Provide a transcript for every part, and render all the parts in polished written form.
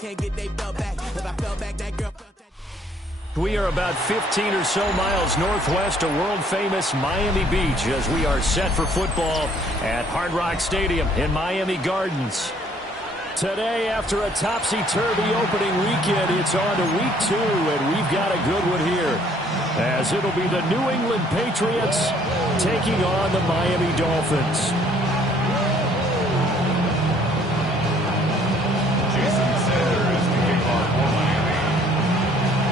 can't get they belt back. If I fell back, that girl felt that. We are about 15 or so miles northwest of world-famous Miami Beach as we are set for football at Hard Rock Stadium in Miami Gardens. Today, after a topsy-turvy opening weekend, it's on to week 2, and we've got a good one here, as it'll be the New England Patriots taking on the Miami Dolphins.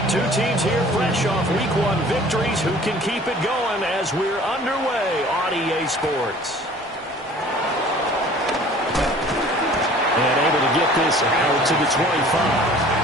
Two teams here fresh off week 1 victories who can keep it going as we're underway on EA Sports. And able to get this out to the 25.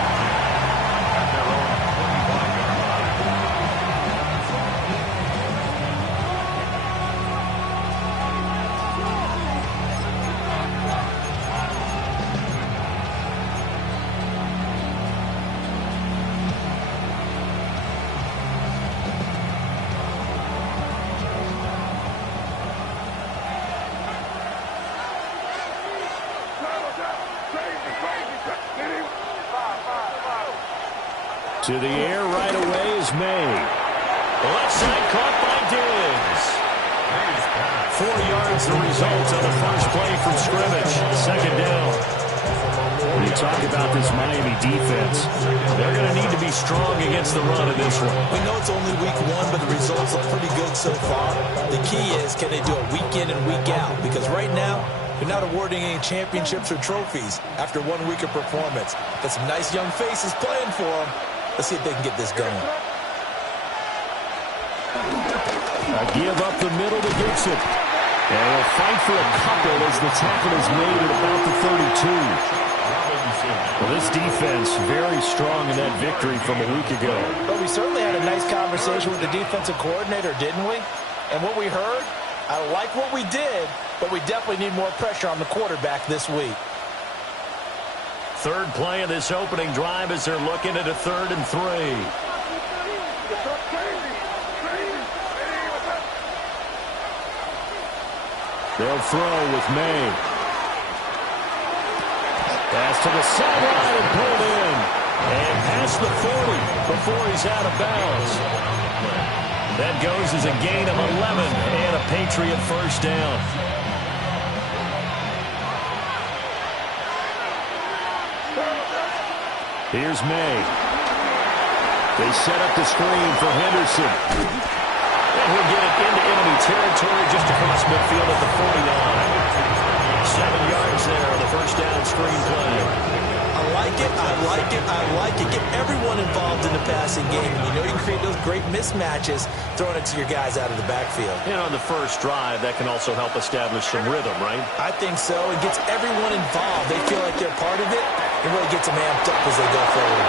To the air right away is May. Left side caught by Diggs. 4 yards the result on the first play from scrimmage. Second down. When you talk about this Miami defense, they're going to need to be strong against the run in this one. We know it's only week 1, but the results look pretty good so far. The key is, can they do it week in and week out? Because right now, they're not awarding any championships or trophies after 1 week of performance. Got some nice young faces playing for them. Let's see if they can get this going. A give up the middle to Gibson. And he'll fight for a couple as the tackle is made at about the 32. Well, this defense very strong in that victory from a week ago. But we certainly had a nice conversation with the defensive coordinator, didn't we? And what we heard, I like what we did, but we definitely need more pressure on the quarterback this week. Third play of this opening drive as they're looking at a 3rd and 3. They'll throw with May. Pass to the sideline and pulled in. And past the 40 before he's out of bounds. That goes as a gain of 11 and a Patriot first down. Here's May. They set up the screen for Henderson. And he'll get it into enemy territory just across midfield at the 49. 7 yards there on the first down screen play. I like it, I like it, I like it. Get everyone involved in the passing game. You know you can create those great mismatches throwing it to your guys out of the backfield. And on the first drive, that can also help establish some rhythm, right? I think so. It gets everyone involved. They feel like they're part of it. It really gets them amped up as they go forward.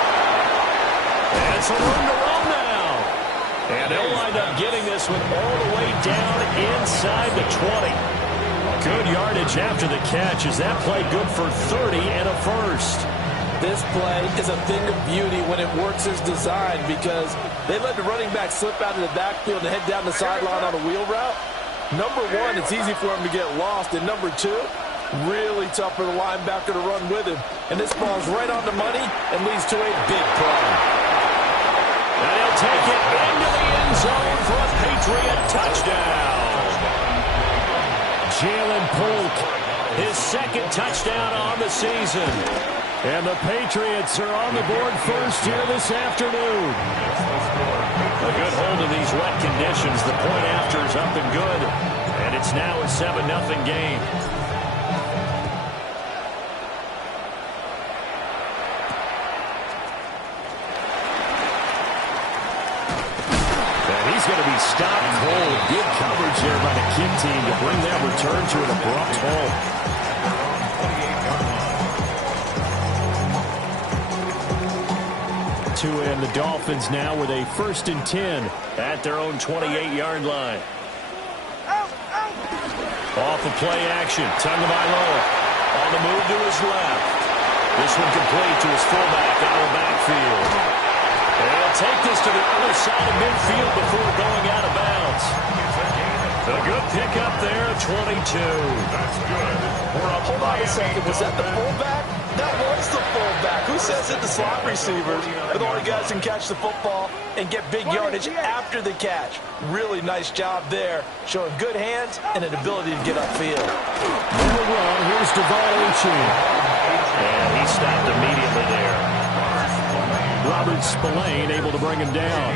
And some room to run now. And they'll wind up getting this one all the way down inside the 20. Good yardage after the catch. Is that play good for 30 and a first? This play is a thing of beauty when it works as designed because they let the running back slip out of the backfield and head down the sideline on a wheel route. Number 1, it's easy for him to get lost. And number 2, really tough for the linebacker to run with him. And this ball's right on the money and leads to a big play. And he'll take it into the end zone for a Patriot touchdown. Jalen Polk, his 2nd touchdown on the season. And the Patriots are on the board first here this afternoon. A good hold of these wet conditions. The point after is up and good. And it's now a 7-0 game. And he's going to be stopped cold. Good coverage there by the kick team to bring that return to an abrupt halt. And the Dolphins now with a 1st and 10 at their own 28-yard line. Off the play action, Tagovailoa on the move to his left. This one complete to his fullback out of the backfield. And he'll take this to the other side of midfield before going out of bounds. A good pickup there, 22. That's good. Hold on a second. Was that the fullback? That was the fullback. Who says it? The slot receivers are the only guys who can catch the football and get big yardage after the catch. Really nice job there, showing good hands and an ability to get upfield. On the run, here's Devon Achane. And he stopped immediately there. Robert Spillane able to bring him down.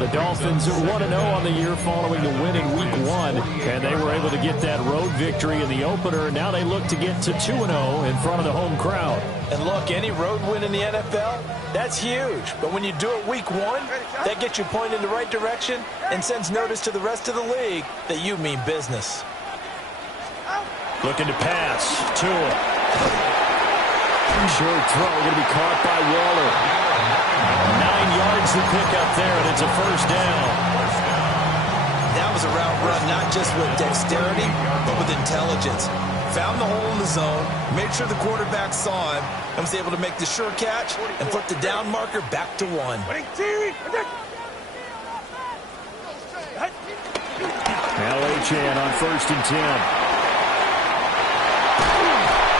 The Dolphins are 1-0 on the year following the win in Week 1, and they were able to get that road victory in the opener. Now they look to get to 2-0 in front of the home crowd. And look, any road win in the NFL, that's huge. But when you do it Week 1, that gets you pointed in the right direction and sends notice to the rest of the league that you mean business. Looking to pass. Tua. Short throw going to be caught by Waller. 9 yards to pick up there, and it's a first down. That was a route run, not just with dexterity, but with intelligence. Found the hole in the zone, made sure the quarterback saw him, and was able to make the sure catch and flip the down marker back to 1. Now Achane on 1st and 10.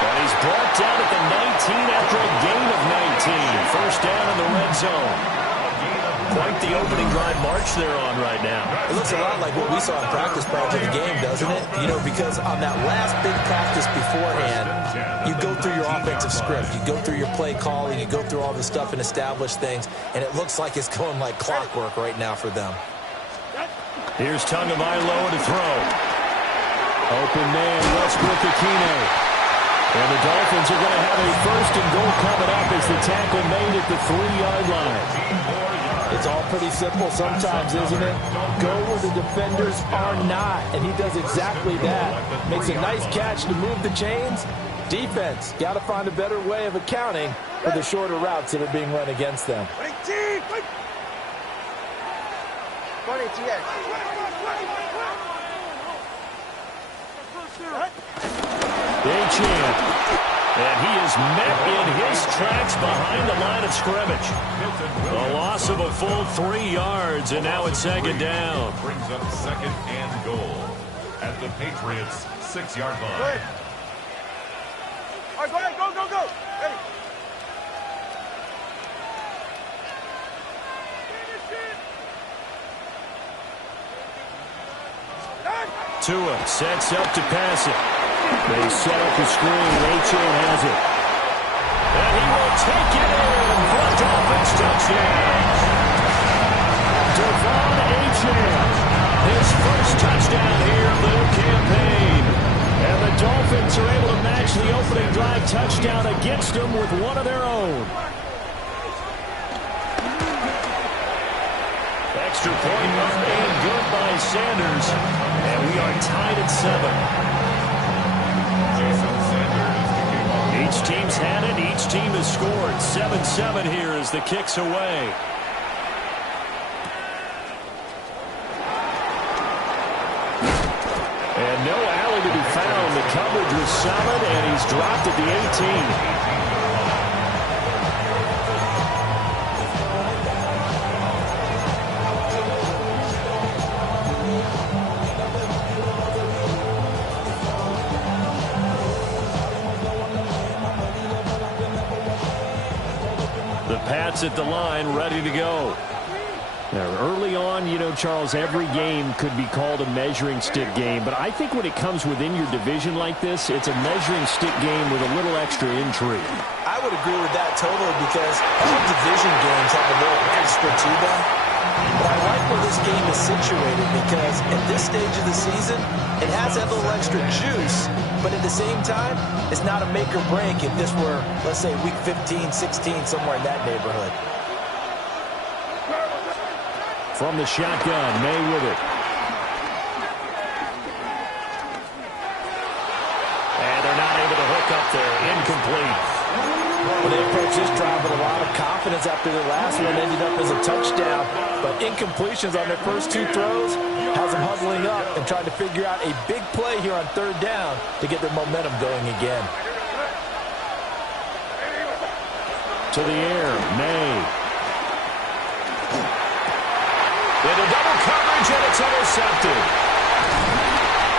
And he's brought down at the 19 after a gain of 19. First down in the red zone. Quite the opening drive march they're on right now. It looks a lot like what we saw in practice prior to the game, doesn't it? You know, because on that last big practice beforehand, you go through your offensive script. You go through your play calling. You go through all the stuff and establish things. And it looks like it's going like clockwork right now for them. Here's Tagovailoa to throw. Open man, Westbrook-Ikhine. And the Dolphins are going to have a 1st and goal coming up as the tackle made at the 3-yard line. It's all pretty simple sometimes, isn't it? Go where the defenders are not, and he does exactly that. Makes a nice catch to move the chains. Defense, got to find a better way of accounting for the shorter routes that are being run against them. Achane. And he is met in his tracks behind the line of scrimmage. A loss of a full 3 yards, and now it's 2nd down. Brings up 2nd and goal at the Patriots' 6-yard line. All right, go. Ready. Tua sets up to pass it. They set up the screen. Achane has it. And he will take it in for a Dolphins touchdown. Devon Achane, his first touchdown here of the new campaign. And the Dolphins are able to match the opening drive touchdown against them with one of their own. Extra point up and good by Sanders. And we are tied at 7. Each team's had it. Each team has scored. 7-7 here as the kick's away. And no alley to be found. The coverage was solid, and he's dropped at the 18. Pats at the line, ready to go. Now, early on, you know, Charles, every game could be called a measuring stick game, but I think when it comes within your division like this, it's a measuring stick game with a little extra intrigue. I would agree with that totally because all division games have a little extra to them. But I like where this game is situated because at this stage of the season, it has that little extra juice, but at the same time, it's not a make or break if this were, let's say, week 15, 16, somewhere in that neighborhood. From the shotgun, May with it. And they're not able to hook up there. Incomplete. Well, they approach this drive with a lot of confidence after their last one ended up as a touchdown. But incompletions on their first 2 throws has them huddling up and trying to figure out a big play here on 3rd down to get their momentum going again. To the air, May. Into double coverage, and it's intercepted.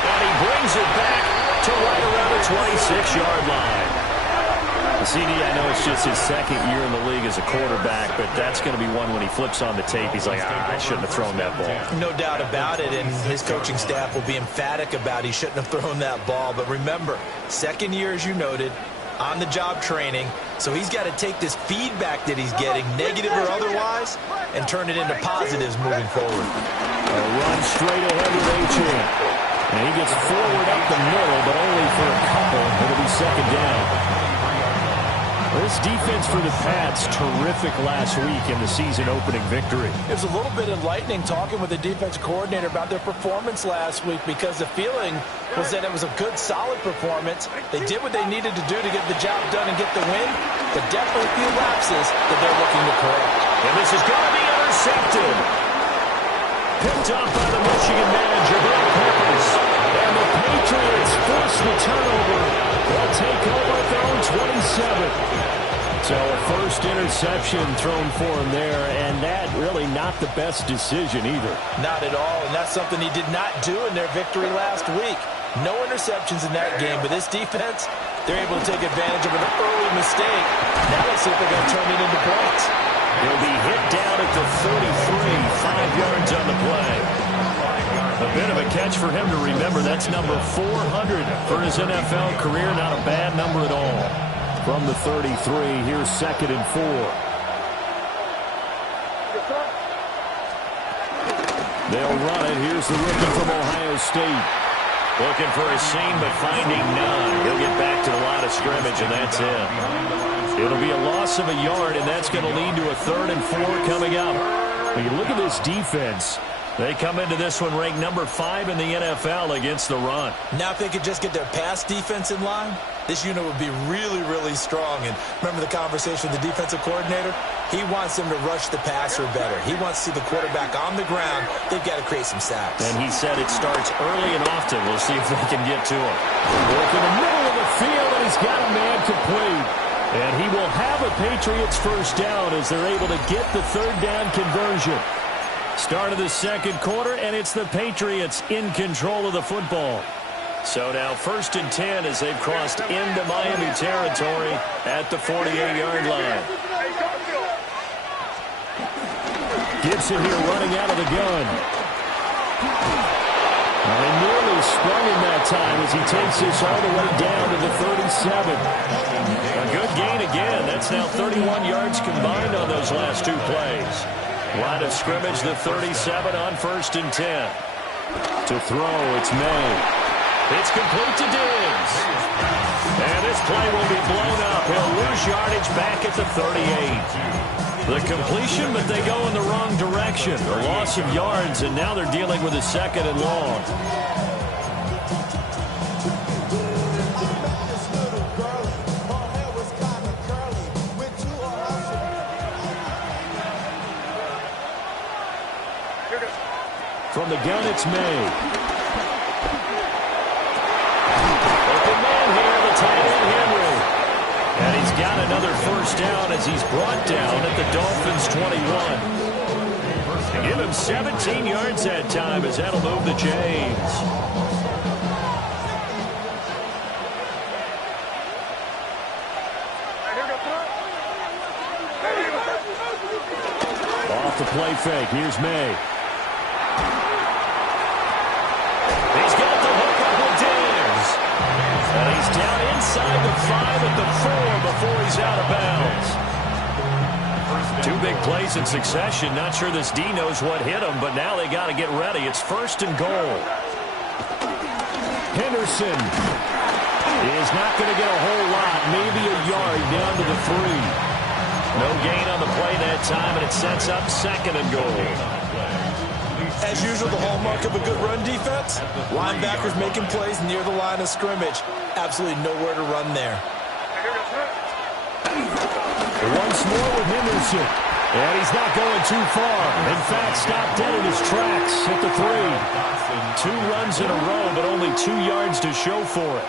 And he brings it back to right around the 26-yard line. CD, I know it's just his second year in the league as a quarterback, but that's going to be one when he flips on the tape, he's like, I shouldn't have thrown that ball. No doubt about it, and his coaching staff will be emphatic about he shouldn't have thrown that ball. But remember, second year, as you noted, on-the-job training, so he's got to take this feedback that he's getting, negative or otherwise, and turn it into positives moving forward. A run straight ahead with Achane. And he gets forward up the middle, but only for a couple. It'll be second down. This defense for the Pats, terrific last week in the season-opening victory. It was a little bit enlightening talking with the defense coordinator about their performance last week, because the feeling was that it was a good, solid performance. They did what they needed to do to get the job done and get the win, but definitely a few lapses that they're looking to correct. And this is going to be intercepted. Picked up by the Michigan manager, Blake Peppers. And the Patriots force the turnover. They'll take over at their own 27. So a first interception thrown for him there, and that really not the best decision either. Not at all, and that's something he did not do in their victory last week. No interceptions in that game, but this defense, they're able to take advantage of an early mistake. Now let's see if they're going to turn it into points. He'll be hit down at the 33, 5 yards on the play. A bit of a catch for him to remember. That's number 400 for his NFL career. Not a bad number at all. From the 33, here's 2nd and 4. They'll run it. Here's the rookie from Ohio State. Looking for a seam, but finding none. He'll get back to the line of scrimmage, and that's it. It'll be a loss of a yard, and that's going to lead to a 3rd and 4 coming up. When you look at this defense, they come into this one ranked number 5 in the NFL against the run. Now if they could just get their pass defense in line, this unit would be really, really strong. And remember the conversation with the defensive coordinator? He wants them to rush the passer better. He wants to see the quarterback on the ground. They've got to create some sacks. And he said it starts early and often. We'll see if they can get to him. Work in the middle of the field, and he's got a man complete. And he will have a Patriots first down as they're able to get the 3rd down conversion. Start of the 2nd quarter, and it's the Patriots in control of the football. So now 1st and 10 as they've crossed into Miami territory at the 48-yard line. Gibson here running out of the gun. And nearly sprung him that time as he takes this all the way down to the 37. A good gain again. That's now 31 yards combined on those last 2 plays. Line of scrimmage, the 37 on 1st and 10. To throw, it's May. It's complete to Diggs. And this play will be blown up. He'll lose yardage back at the 38. The completion, but they go in the wrong direction. A loss of yards, and now they're dealing with a 2nd and long. From the gun, it's May. Open man here, the tight end, Henry. And he's got another first down as he's brought down at the Dolphins' 21. Give him 17 yards that time as that'll move the chains. Off the play fake, here's May. And he's down inside the 5 at the 4 before he's out of bounds. 2 big plays in succession. Not sure this D knows what hit him, but now they got to get ready. It's 1st and goal. Henderson is not going to get a whole lot, maybe a yard down to the 3. No gain on the play that time, and it sets up 2nd and goal. As usual, the hallmark of a good run defense, linebackers making plays near the line of scrimmage. Absolutely nowhere to run there. Once more with Henderson. And he's not going too far. In fact, stopped dead in his tracks at the 3. 2 runs in a row, but only 2 yards to show for it.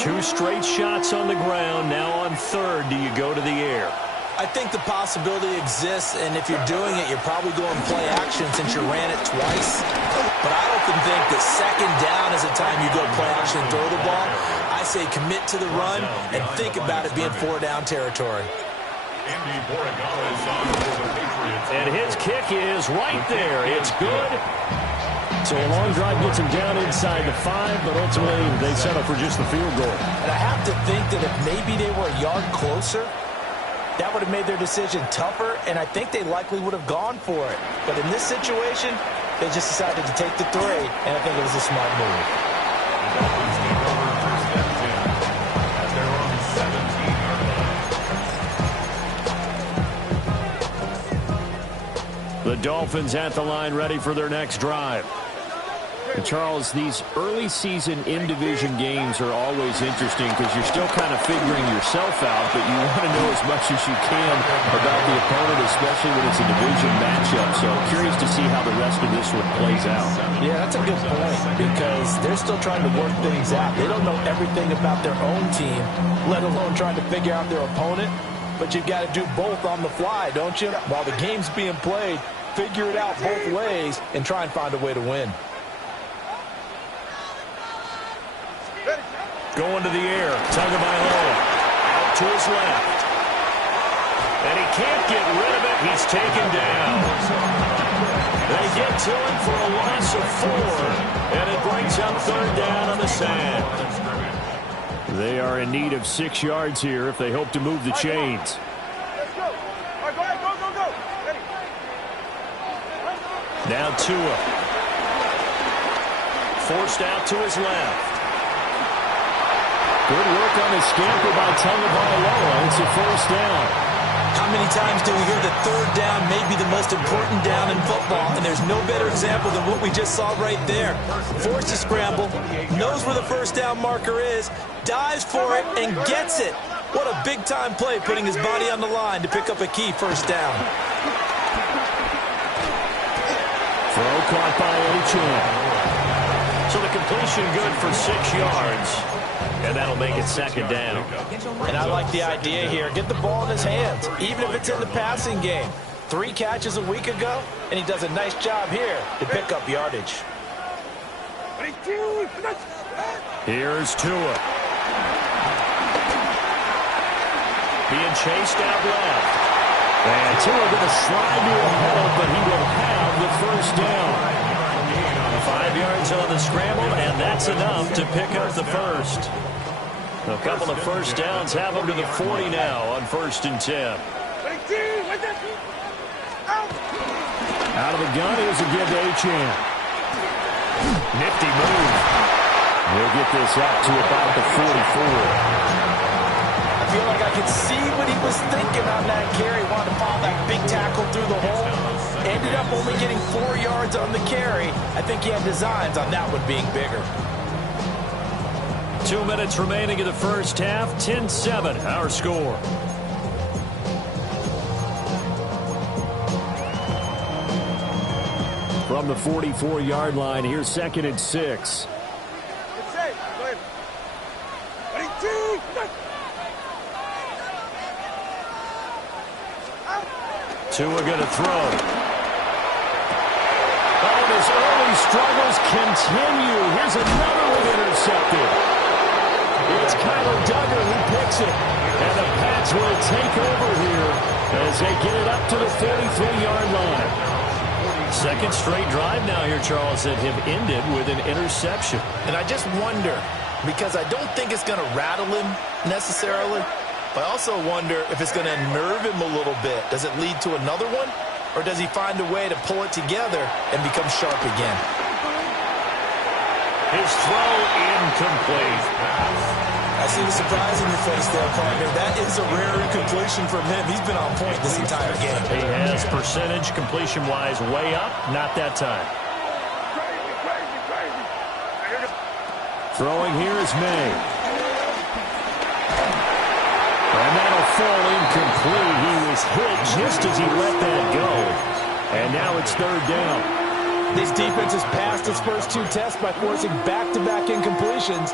2 straight shots on the ground. Now on 3rd, do you go to the air? I think the possibility exists, and if you're doing it, you're probably going play action since you ran it twice. But I often think that 2nd down is the time you go play action and throw the ball. I say commit to the run and think about it being 4-down territory. Andy Borregales on for the Patriots. And his kick is right there. It's good. So a long drive gets him down inside the 5, but ultimately they settle for just the field goal. And I have to think that if maybe they were a yard closer, that would have made their decision tougher, and I think they likely would have gone for it. But in this situation, they just decided to take the 3, and I think it was a smart move. The Dolphins take over first and 10 at their own 17-yard line. The Dolphins at the line, ready for their next drive. And Charles, these early season in-division games are always interesting because you're still kind of figuring yourself out, but you want to know as much as you can about the opponent, especially when it's a division matchup. So curious to see how the rest of this one plays out. Yeah, that's a good point because they're still trying to work things out. They don't know everything about their own team, let alone trying to figure out their opponent. But you've got to do both on the fly, don't you? While the game's being played, figure it out both ways and try and find a way to win. Going to the air, Tagovailoa out to his left. And he can't get rid of it. He's taken down. They get to him for a loss of 4. And it brings up 3rd down on the sand. They are in need of 6 yards here if they hope to move the chains. Now Tua. Forced out to his left. Good work on the scamper by Tagovailoa. It's a 1st down. How many times do we hear that 3rd down may be the most important down in football, and there's no better example than what we just saw right there. Forced to scramble, knows where the 1st down marker is, dives for it, and gets it. What a big-time play, putting his body on the line to pick up a key 1st down. Throw caught by Achane. So the completion good for 6 yards. And that'll make it 2nd down. And I like the idea here. Get the ball in his hands, even if it's in the passing game. 3 catches a week ago, and he does a nice job here to pick up yardage. Here's Tua. Being chased out left. And Tua going to slide to a hole, but he will have the 1st down. 5 yards on the scramble, and that's enough to pick up the 1st. A couple of 1st downs have them to the 40 now on 1st and 10. Out of the gun, here's a give to Achane. Nifty move. He'll get this up to about the 44. I feel like I could see what he was thinking on that carry. Wanted to follow that big tackle through the hole. Ended up only getting 4 yards on the carry. I think he had designs on that one being bigger. 2 minutes remaining in the 1st half. 10-7, our score. From the 44-yard line, here's 2nd and 6. Tua going to throw. Oh, and his early struggles continue. Here's another one intercepted. It's Kyler Duggar who picks it. And the Pats will take over here as they get it up to the 43-yard line. 2nd straight drive now here, Charles, that have ended with an interception. And I just wonder, because I don't think it's going to rattle him necessarily, but I also wonder if it's going to unnerve him a little bit. Does it lead to another one? Or does he find a way to pull it together and become sharp again? His throw incomplete. I see the surprise in your face there, partner. That is a rare incompletion from him. He's been on point this entire game. He has percentage completion-wise way up. Not that time. Throwing here is May. And that'll fall incomplete. He was hit just as he let that go. And now it's 3rd down. This defense has passed its first 2 tests by forcing back-to-back incompletions.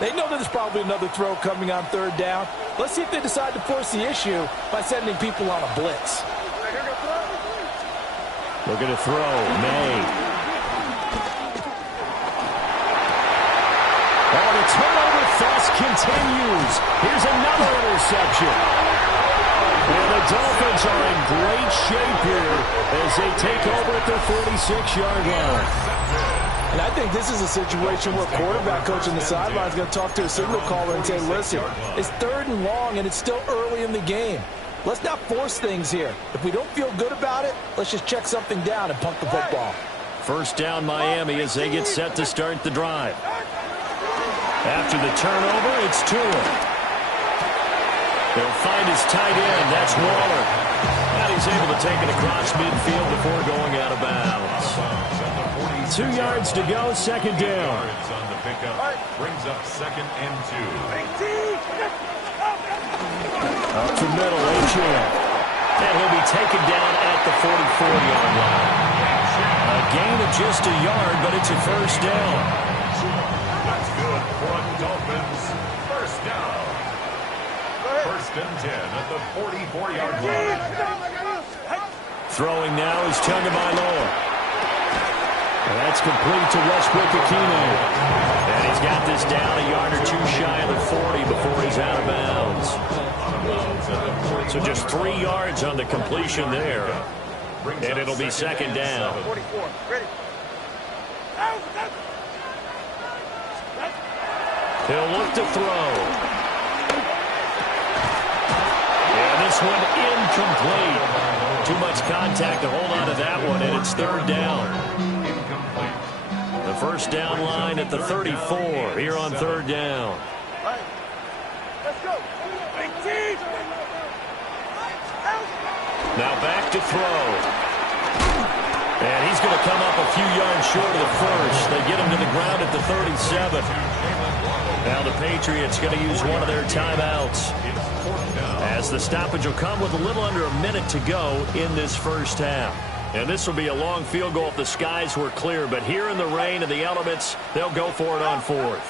They know that there's probably another throw coming on 3rd down. Let's see if they decide to force the issue by sending people on a blitz. Looking to throw. May. And the turnover fest continues. Here's another interception. And the Dolphins are in great shape here as they take over at their 46-yard line. And I think this is a situation where quarterback coach on the sideline is going to talk to a signal caller and say, listen, it's 3rd and long and it's still early in the game. Let's not force things here. If we don't feel good about it, let's just check something down and punt the football. First down Miami as they get set to start the drive. After the turnover, it's Tua. He'll find his tight end. That's Waller. And he's able to take it across midfield before going out of bounds. 2 yards to go, second down. On the pickup brings up 2nd and 2. Up to middle, Achane. And he'll be taken down at the 44-yard line. A gain of just a yard, but it's a first down. That's good for the Dolphins. First down. 1st and 10 at the 44-yard line. Throwing now is Tagovailoa. And that's complete to Westbrook-Ikhine. And he's got this down a yard or 2 shy of the 40 before he's out of bounds. So just 3 yards on the completion there. And it'll be second down. He'll look to throw. And this one incomplete. Too much contact to hold on to that one, and it's 3rd down. The first down line at the 34 here on 3rd down. Now back to throw. And he's going to come up a few yards short of the first. They get him to the ground at the 37. Now the Patriots going to use one of their timeouts, as the stoppage will come with a little under a minute to go in this first half. And this will be a long field goal if the skies were clear. But here in the rain and the elements, they'll go for it on 4th.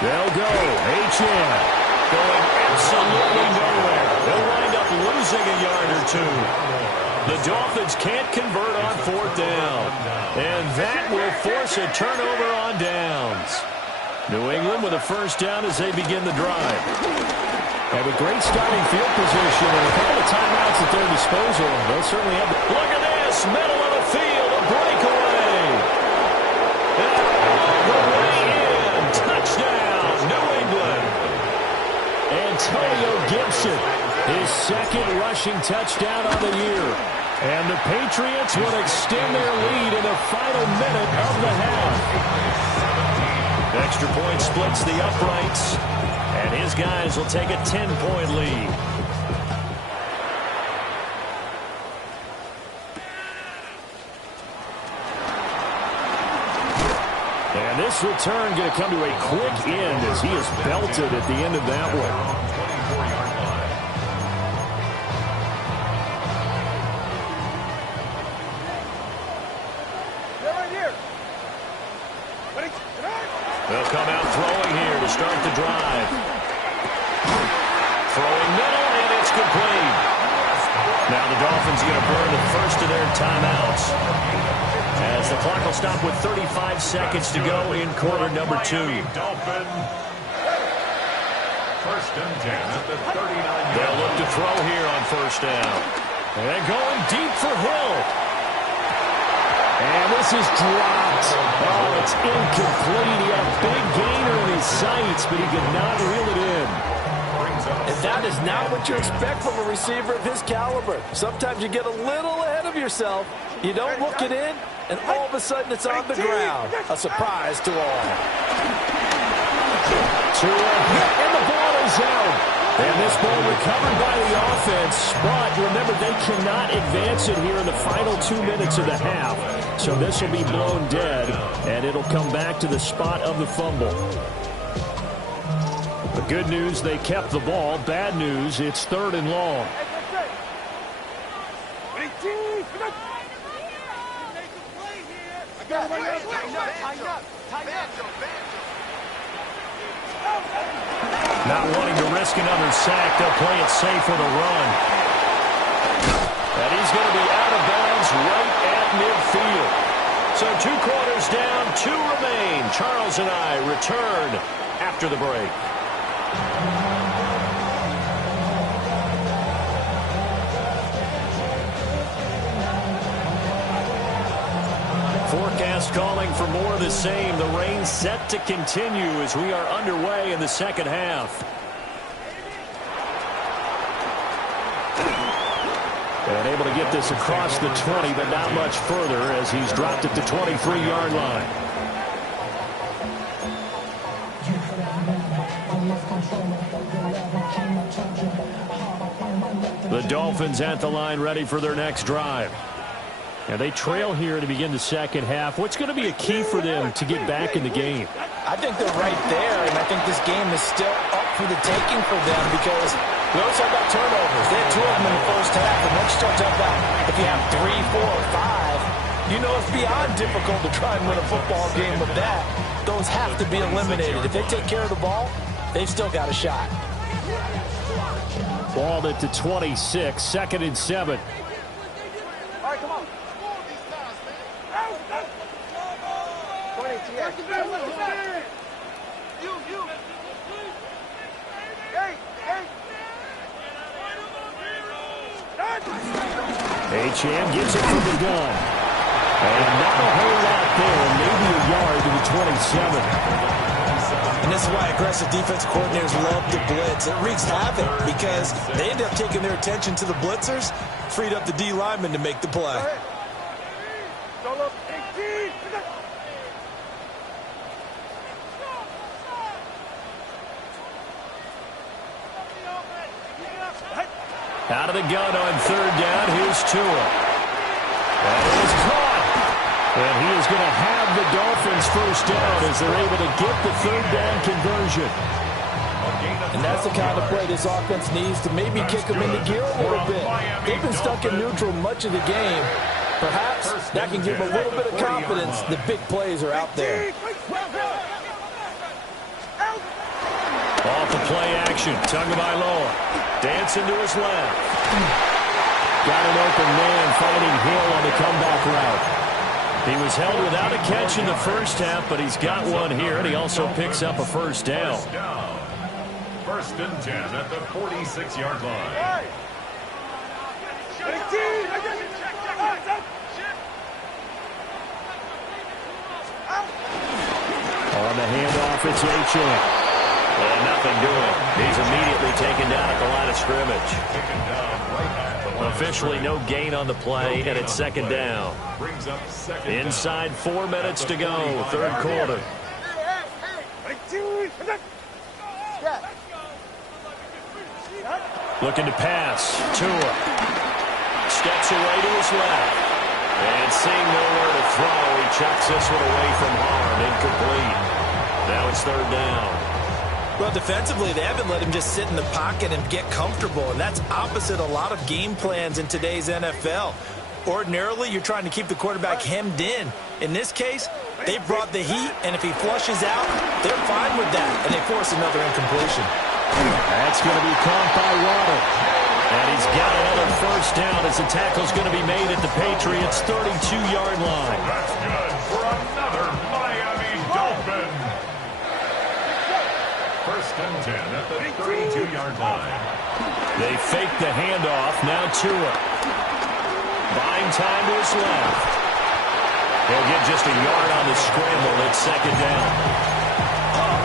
They'll go. Achane going absolutely nowhere. They'll wind up losing a yard or 2. The Dolphins can't convert on 4th down. And that will force a turnover on downs. New England with a first down as they begin the drive. Have a great starting field position and a couple of timeouts at their disposal. They'll certainly have. Look at this, middle of the field, a breakaway. And all the way in, touchdown, New England. Antonio Gibson, his 2nd rushing touchdown on the year. And the Patriots will extend their lead in the final minute of the half. Extra point splits the uprights, and his guys will take a 10-point lead. And this return going to come to a quick end as he is belted at the end of that one. They'll come out throwing here to start the drive. Throwing middle, and it's complete. Now the Dolphins going to burn the first of their timeouts, as the clock will stop with 35 seconds to go in quarter number 2. Dolphin. 1st and 10 at the 39. They'll look to throw here on first down. And going deep for Hill. And this is dropped. Oh, it's incomplete. He had a big gainer in his sights, but he could not reel it in. And that is not what you expect from a receiver of his caliber. Sometimes you get a little ahead of yourself. You don't look it in, and all of a sudden it's on the ground. A surprise to all. And the ball is out. And this ball recovered by the offense, but remember, they cannot advance it here in the final 2 minutes of the half. So this will be blown dead, and it'll come back to the spot of the fumble. The good news, they kept the ball. Bad news, it's 3rd and long. Not wanting to risk another sack, they'll play it safe with a run. And he's going to be out of bounds right at midfield. So 2 quarters down, 2 remain. Charles and I return after the break. Forecast calling for more of the same. The rain set to continue as we are underway in the second half. And able to get this across the 20, but not much further as he's dropped it to 23-yard line. The Dolphins at the line ready for their next drive. And they trail here to begin the second half. What's going to be a key for them to get back in the game? I think they're right there, and I think this game is still up for the taking for them because we also got turnovers. They had 2 of them in the first half, and once you start talking about if you have 3, 4, or 5, you know it's beyond difficult to try and win a football game with that. Those have to be eliminated. If they take care of the ball, they've still got a shot. Balled it to 26, 2nd and 7. All right, come on. 20 TX. You. Hey. Achane gets it from the gun. And not a whole lot there. Maybe a yard to the 27. And this is why aggressive defense coordinators love to blitz. It wreaks havoc because they end up taking their attention to the blitzers, freed up the D lineman to make the play. Out of the gun on 3rd down. Here's Tua. That is caught. And he is going to have the Dolphins first down as they're able to get the 3rd down conversion. And that's the kind of play this offense needs to maybe kick them into gear a little bit. They've been stuck in neutral much of the game. Perhaps that can give them a little bit of confidence. The big plays are out there. Off the play action. Tagovailoa. Dancing to his left. Got an open man fighting Hill on the comeback route. He was held without a catch in the first half, but he's got one here, and he also picks up a first down. 1st and 10 at the 46-yard line. On the handoff, it's Achane. And nothing doing. He's immediately taken down at the line of scrimmage. Officially no gain on the play, and it's 2nd down. Inside 4 minutes to go, 3rd quarter. Looking to pass. Tua steps away to his left. And seeing nowhere to throw, he chucks this one away from harm. Incomplete. Now it's 3rd down. Well, defensively, they haven't let him just sit in the pocket and get comfortable, and that's opposite a lot of game plans in today's NFL. Ordinarily, you're trying to keep the quarterback hemmed in. In this case, they brought the heat, and if he flushes out, they're fine with that, and they force another incompletion. That's going to be caught by Waddle. And he's got another first down as the tackle's going to be made at the Patriots' 32-yard line. That's good for another Miami Dolphin. 1st and 10 at the 32-yard line. They fake the handoff. Now Tua. Buying time to his left. He'll get just a yard on the scramble. It's 2nd down.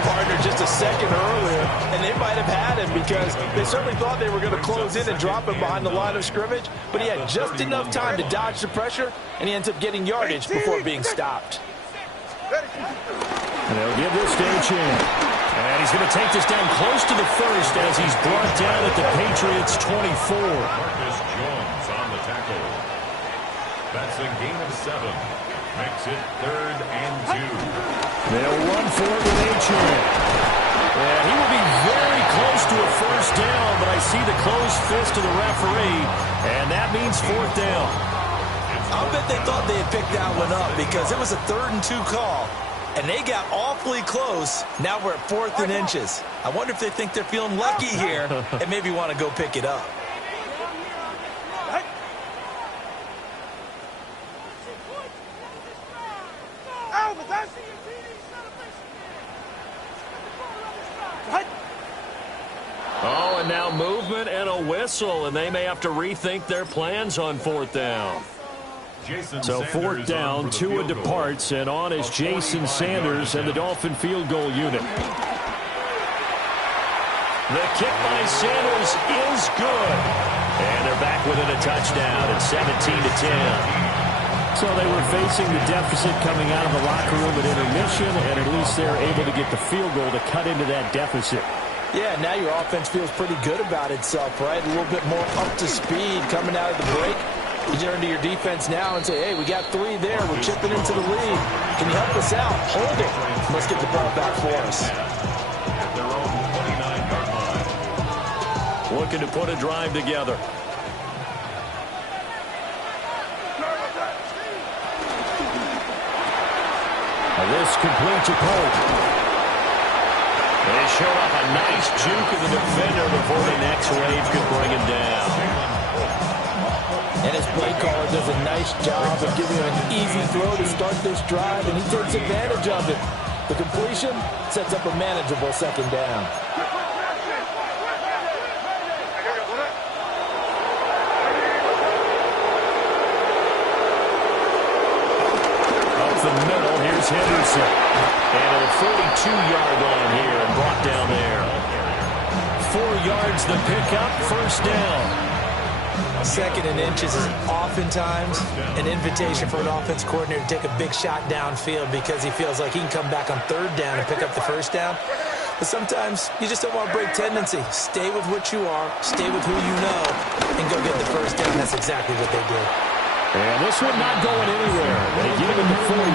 Partner just a second earlier, and they might have had him because they certainly thought they were going to close in and drop him behind the line of scrimmage, but he had just enough time to dodge the pressure, and he ends up getting yardage before being stopped. And they'll give this to Achane. And he's going to take this down close to the 1st as he's brought down at the Patriots' 24. Marcus Jones on the tackle. That's a gain of 7. Makes it 3rd and 2. They'll run for it with Achane. And he will be very close to a first down, but I see the closed fist of the referee, and that means 4th down. I'll bet they thought they had picked that one up because it was a 3rd and 2 call, and they got awfully close. Now we're at 4th and inches. I wonder if they think they're feeling lucky here and maybe want to go pick it up. Oh, and now movement and a whistle, and they may have to rethink their plans on fourth down. So fourth down, Tua departs, and on is Jason Sanders and the Dolphin field goal unit. The kick by Sanders is good. And they're back within a touchdown at 17-10. So they were facing the deficit coming out of the locker room at intermission, and at least they're able to get the field goal to cut into that deficit. Yeah, now your offense feels pretty good about itself, right? A little bit more up to speed coming out of the break. You turn to your defense now and say, hey, we got 3 there. We're chipping into the lead. Can you help us out? Hold it. Let's get the ball back for us. At their own 29-yard line. Looking to put a drive together. This complete to Pope. They show up a nice juke of the defender before the next wave could bring him down. And his play caller does a nice job of giving him an easy throw to start this drive, and he takes advantage of it. The completion sets up a manageable second down. The middle, here's Henderson. And at the 42-yard line here and brought down there. 4 yards the pickup, first down. Second and inches is oftentimes an invitation for an offense coordinator to take a big shot downfield because he feels like he can come back on third down and pick up the first down. But sometimes you just don't want to break tendency. Stay with what you are, stay with who you know, and go get the first down. That's exactly what they did. And this one not going anywhere. They give him the 44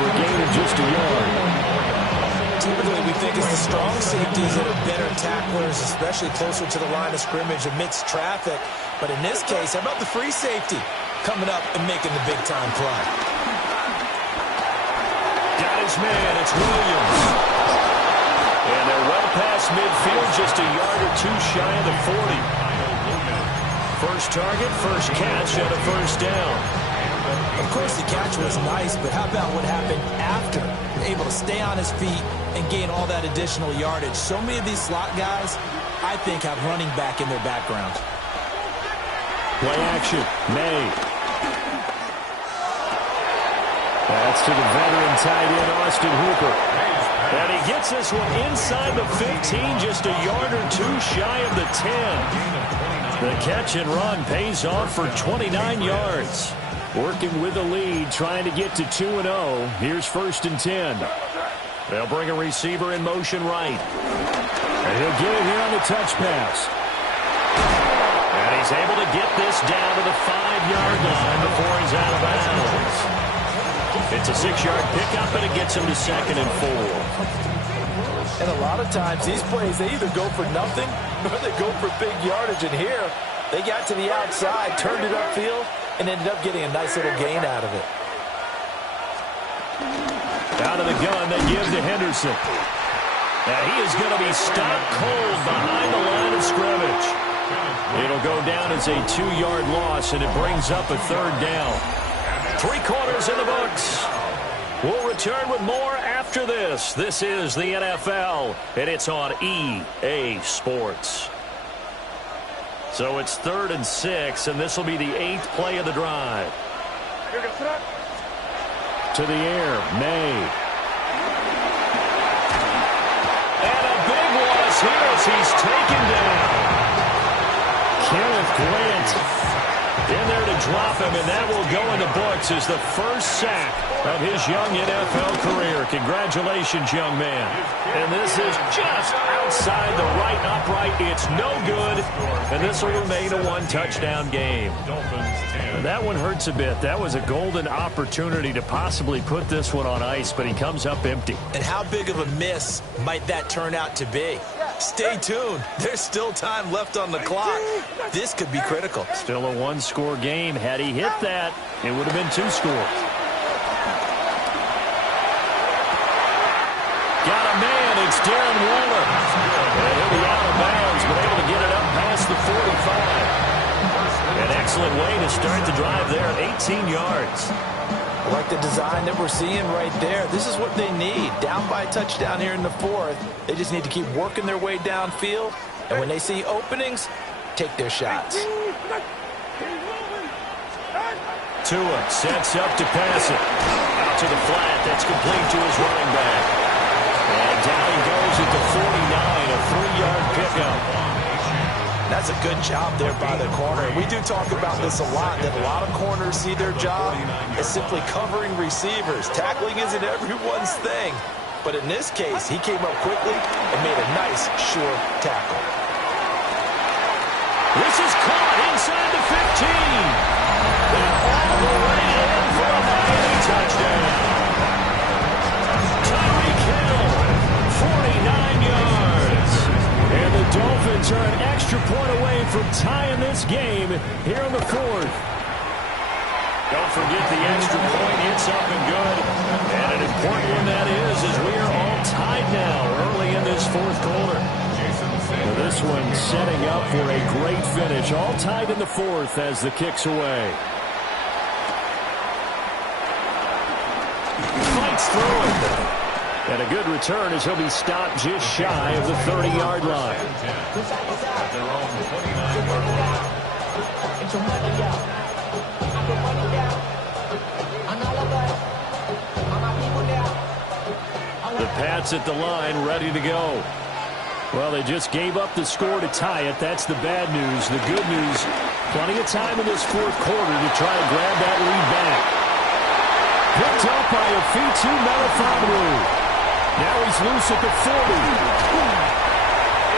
for a gain of just a yard. Typically, we think it's the strong safeties that are better tacklers, especially closer to the line of scrimmage amidst traffic. But in this case, how about the free safety coming up and making the big-time play? Got his man. It's Williams. And they're well past midfield, just a yard or 2 shy of the 40. First target, first catch, and a first down. Of course, the catch was nice, but how about what happened after? Able to stay on his feet and gain all that additional yardage. So many of these slot guys, I think, have running back in their background. Play action, May. That's to the veteran tight end, Austin Hooper. And he gets this one inside the 15, just a yard or 2 shy of the 10. The catch and run pays off for 29 yards. Working with the lead, trying to get to 2-0. Here's 1st and 10. They'll bring a receiver in motion right. And he'll get it here on the touch pass. And he's able to get this down to the 5-yard line before he's out of bounds. It's a 6-yard pickup, and it gets him to 2nd and 4. And a lot of times, these plays, they either go for nothing or they go for big yardage. And here, they got to the outside, turned it upfield, and ended up getting a nice little gain out of it. Out of the gun, they give to Henderson. Now he is going to be stopped cold behind the line of scrimmage. It'll go down as a 2-yard loss, and it brings up a 3rd down. 3 quarters in the books. We'll return with more after this. This is the NFL, and it's on EA Sports. So it's 3rd and 6, and this will be the 8th play of the drive. To the air, May. And a big loss here as he's taken down. Kenneth Grant in there to drop him, and that will go in the books as the first sack of his young NFL career. Congratulations, young man. And this is just outside the right upright. It's no good, and this will remain a 1-touchdown game. That one hurts a bit. That was a golden opportunity to possibly put this one on ice, but he comes up empty. And how big of a miss might that turn out to be? Stay tuned. There's still time left on the clock. This could be critical. Still a 1-score game. Had he hit that, it would have been 2 scores. Got a man. It's Darren Waller. And he'll be out of bounds, but able to get it up past the 45. An excellent way to start the drive there at 18 yards. I like the design that we're seeing right there. This is what they need. Down by a touchdown here in the fourth. They just need to keep working their way downfield. And when they see openings, take their shots. Tua sets up to pass it. Out to the flat. That's complete to his running back. And down he goes at the 49, a 3-yard pickup. That's a good job there by the corner. We do talk about this a lot, that a lot of corners see their job as simply covering receivers. Tackling isn't everyone's thing. But in this case, he came up quickly and made a nice, sure tackle. This is caught inside the 15. And all the way in for a Miami touchdown. Tyreek Hill, 49 yards. And the Dolphins are an extra point away from tying this game here in the fourth. Don't forget the extra point. It's up and good. And an important one that is, as we are all tied now early in this fourth quarter. Well, this one setting up for a great finish. All tied in the fourth as the kick's away. Fights through it. And a good return as he'll be stopped just shy of the 30-yard line. The Pats at the line, ready to go. Well, they just gave up the score to tie it. That's the bad news. The good news, plenty of time in this fourth quarter to try to grab that lead back. Picked up by Afitu Melifonwu. Now he's loose at the 40.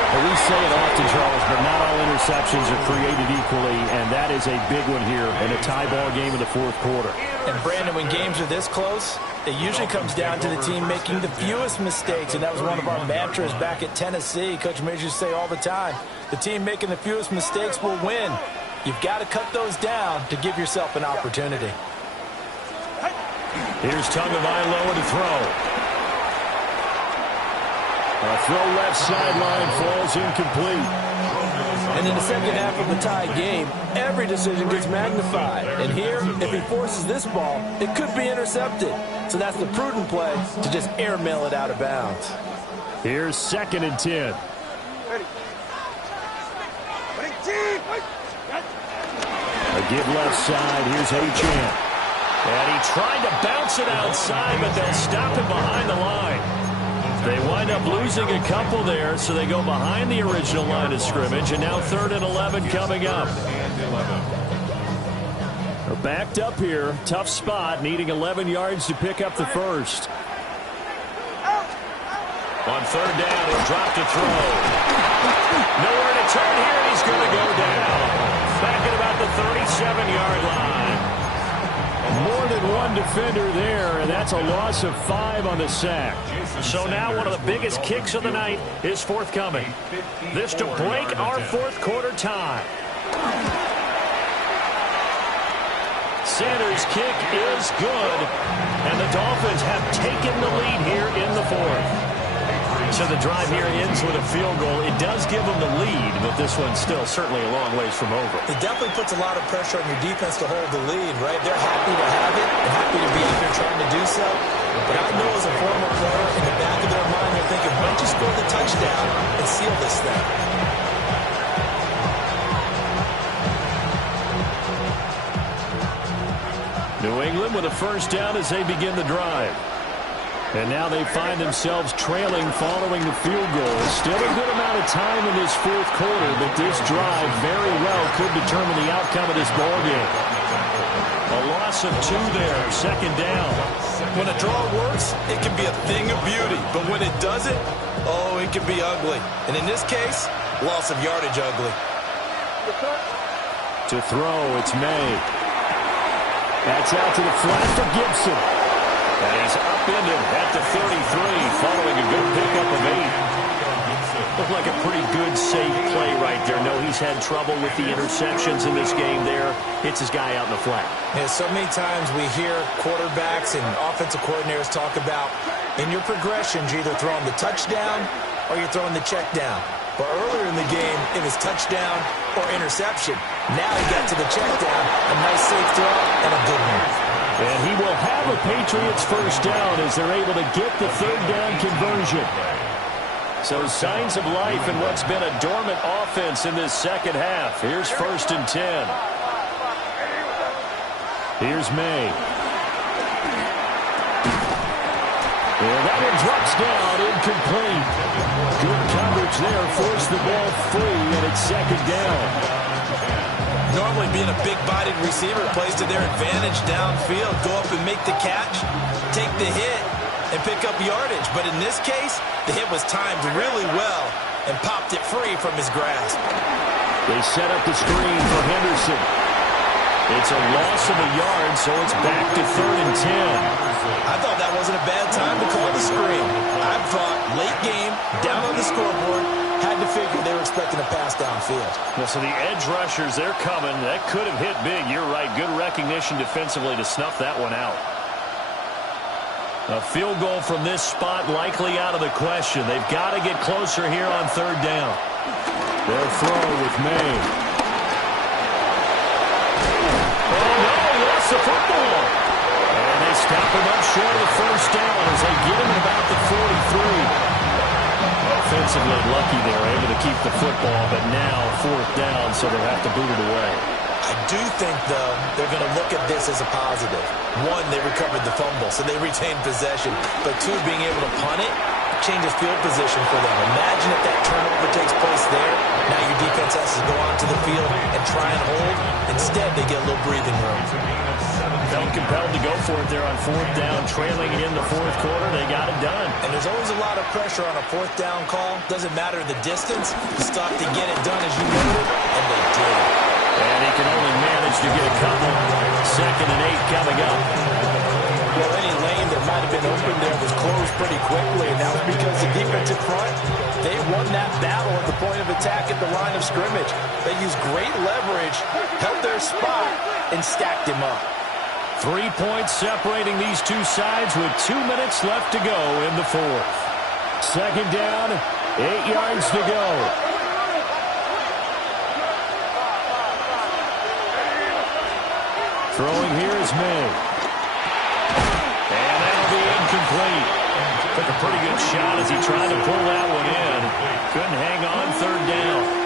Well, we say it often, Charles, but not all interceptions are created equally, and that is a big one here in a tie ball game in the fourth quarter. And, Brandon, when games are this close, it usually comes down to the team making the fewest mistakes, and that was one of our mantras back at Tennessee. Coach Majors used to say all the time, the team making the fewest mistakes will win. You've got to cut those down to give yourself an opportunity. Here's Tagovailoa to throw. A throw left sideline falls incomplete. And in the second half of the tie game, every decision gets magnified. And here, if he forces this ball, it could be intercepted. So that's the prudent play to just airmail it out of bounds. Here's 2nd and 10. A give left side. Here's Achane. And he tried to bounce it outside, but they'll stop him behind the line. They wind up losing a couple there, so they go behind the original line of scrimmage, and now 3rd and 11 coming up. They're backed up here. Tough spot, needing 11 yards to pick up the first. On 3rd down, he'll drop to throw. Nowhere to turn here, and he's going to go down. Back at about the 37-yard line. More than one defender there, and that's a loss of 5 on the sack. So now one of the biggest kicks of the night is forthcoming. This to break our fourth quarter tie. Sanders' kick is good, and the Dolphins have taken the lead here in the fourth. So the drive here ends with a field goal. It does give them the lead, but this one's still certainly a long ways from over. It definitely puts a lot of pressure on your defense to hold the lead, right? They're happy to have it and happy to be out there trying to do so. But I know as a former player, in the back of their mind, they're thinking, why don't you score the touchdown and seal this thing? New England with a first down as they begin the drive. And now they find themselves trailing following the field goal. Still a good amount of time in this fourth quarter, but this drive very well could determine the outcome of this ballgame. A loss of 2 there, 2nd down. When a draw works, it can be a thing of beauty. But when it doesn't, oh, it can be ugly. And in this case, loss of yardage ugly. To throw, it's May. That's out to the flat for Gibson. And he's upended at the 33 following a good pickup of 8. Looked like a pretty good, safe play right there. No, he's had trouble with the interceptions in this game there. Hits his guy out in the flat. Yeah, so many times we hear quarterbacks and offensive coordinators talk about in your progressions, you're either throwing the touchdown or you're throwing the check down. But earlier in the game, it was touchdown or interception. Now he got to the check down, a nice safe throw, and a good one. And he will have a Patriots first down as they're able to get the third down conversion. So signs of life in what's been a dormant offense in this second half. Here's 1st and 10. Here's May. And that one drops down, incomplete. Good coverage there, forced the ball free, and it's 2nd down. Normally being a big-bodied receiver plays to their advantage downfield. Go up and make the catch, take the hit, and pick up yardage. But in this case, the hit was timed really well and popped it free from his grasp. They set up the screen for Henderson. It's a loss of a yard, so it's back to 3rd and 10. I thought that wasn't a bad time to call the screen. I thought late game, down on the scoreboard, had to figure they were expecting a pass downfield. Well, so the edge rushers, they're coming. That could have hit big. You're right. Good recognition defensively to snuff that one out. A field goal from this spot likely out of the question. They've got to get closer here on 3rd down. They'll throw with May. Oh, no, he lost the football. And they stop him up short of the first down as they get him at about the 43. Offensively lucky they were able to keep the football, but now 4th down, so they'll have to boot it away. I do think, though, they're going to look at this as a positive. 1, they recovered the fumble, so they retained possession. But 2, being able to punt it changes field position for them. Imagine if that turnover takes place there. Now your defense has to go onto the field and try and hold. Instead, they get a little breathing room. Felt compelled to go for it there on 4th down, trailing in the 4th quarter. They got it done. And there's always a lot of pressure on a 4th down call. Doesn't matter the distance. You still have to get it done as you noted, and they did. And he can only manage to get a couple. 2nd and 8 coming up. Well, any lane that might have been open there was closed pretty quickly, and that was because the defensive front, they won that battle at the point of attack at the line of scrimmage. They used great leverage, held their spot, and stacked him up. 3 points separating these two sides with 2 minutes left to go in the 4th. 2nd down, 8 yards to go. Throwing here is May. And that'll be incomplete. Took a pretty good shot as he tried to pull that one in. Couldn't hang on 3rd down.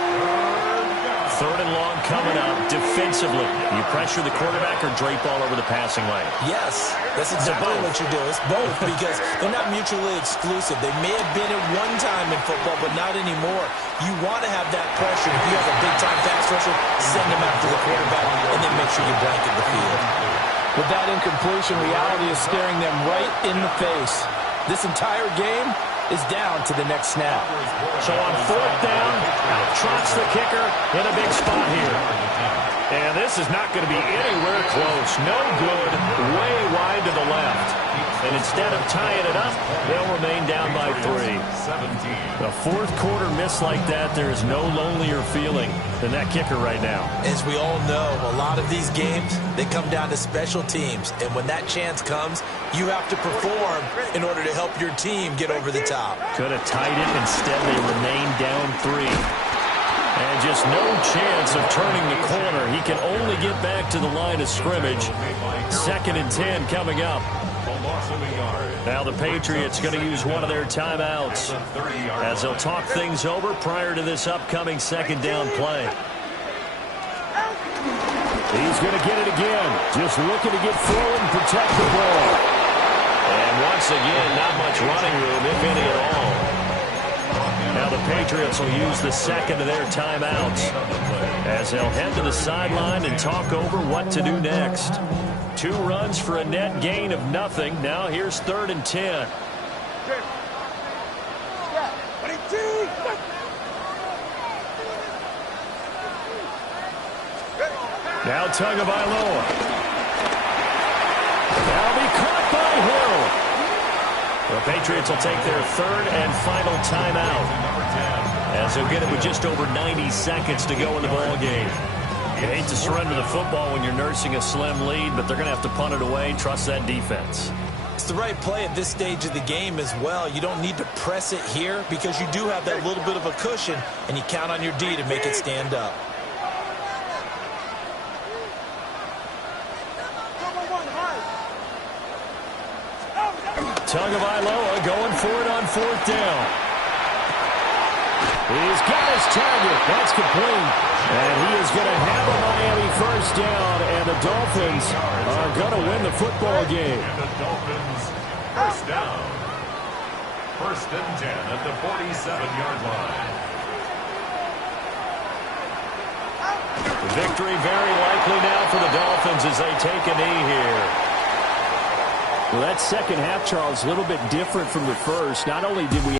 3rd and long coming up defensively. You pressure the quarterback or drape all over the passing lane? Yes, that's exactly what you do. It's both because they're not mutually exclusive. They may have been at one time in football, but not anymore. You want to have that pressure. If you have a big-time pass rusher, send them after the quarterback, and then make sure you blanket the field. With that incompletion, reality is staring them right in the face. This entire game is down to the next snap. So on 4th down, out trots the kicker in a big spot here. And this is not going to be anywhere close. No good. Way wide to the left. And instead of tying it up, they'll remain down by 3. A 4th quarter miss like that, there is no lonelier feeling than that kicker right now. As we all know, a lot of these games, they come down to special teams. And when that chance comes, you have to perform in order to help your team get over the top. Could have tied it. Instead, they remain down 3. And just no chance of turning the corner. He can only get back to the line of scrimmage. 2nd and 10 coming up. Now the Patriots going to use one of their timeouts as they'll talk things over prior to this upcoming 2nd down play. He's going to get it again. Just looking to get forward and protect the ball. And once again, not much running room, if any at all. Now the Patriots will use the 2nd of their timeouts as they'll head to the sideline and talk over what to do next. 2 runs for a net gain of nothing. Now here's 3rd and 10. Now Tagovailoa. That'll be caught by Hill. The Patriots will take their 3rd and final timeout as they'll get it with just over 90 seconds to go in the ball game. You hate to surrender the football when you're nursing a slim lead, but they're going to have to punt it away. Trust that defense. It's the right play at this stage of the game as well. You don't need to press it here because you do have that little bit of a cushion, and you count on your D to make it stand up. Tagovailoa going for it on 4th down. He's got his target. That's complete. And he is going to have a Miami 1st down, and the Dolphins are going to win the football game. And the Dolphins 1st down. 1st and 10 at the 47-yard line. Victory very likely now for the Dolphins as they take a knee here. Well, that second half, Charles, a little bit different from the first. Not only did we